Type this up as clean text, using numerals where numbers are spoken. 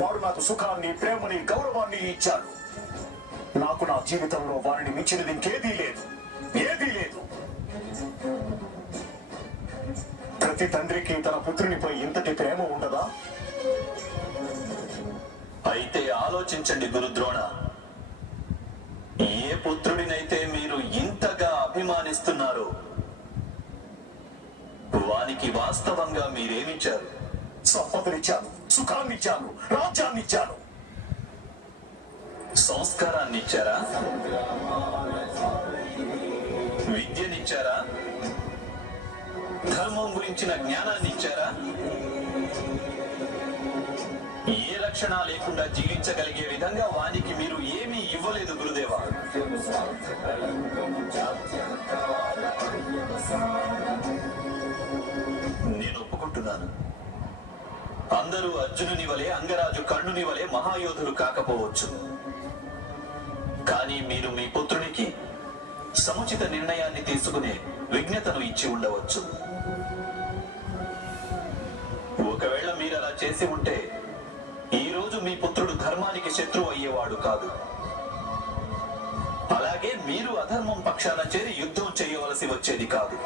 వాడు నాకు సుఖాన్ని, ప్రేమని, గౌరవాన్ని ఇచ్చాడు. నాకు నా జీవితంలో వారిని మించినది ఇంకేదీ లేదు, ఏదీ లేదు. ప్రతి తండ్రికి తన పుత్రునిపై ఇంతటి ప్రేమ ఉండదా? అయితే ఆలోచించండి గురుద్రోణ. ఏ పుత్రుడినైతే మీరు ఇంతగా అభిమానిస్తున్నారో వానికి వాస్తవంగా మీరేమిచ్చారు? సంపదనిచ్చాను, సుఖాన్నిచ్చాను, రాజ్యాన్నిచ్చాను. సంస్కారాన్ని ఇచ్చారా? విద్యనిచ్చారా? ధర్మం గురించిన జ్ఞానాన్ని ఇచ్చారా? ఏ రక్షణ లేకుండా జీవించగలిగే విధంగా వానికి మీరు ఏమీ ఇవ్వలేదు గురుదేవా. నేను ఒప్పుకుంటున్నాను, అందరూ అర్జునుని వలె, అంగరాజు కర్ణుని వలె మహాయోధులు కాకపోవచ్చు. కానీ మీరు మీ పుత్రునికి సముచిత నిర్ణయాన్ని తీసుకునే విజ్ఞతను ఇచ్చి ఉండవచ్చు. ఒకవేళ మీరు అలా చేసి ఉంటే ఈ రోజు మీ పుత్రుడు ధర్మానికి శత్రువు అయ్యేవాడు కాదు. అలాగే మీరు అధర్మం పక్షాన చేరి యుద్ధం చేయవలసి వచ్చేది కాదు.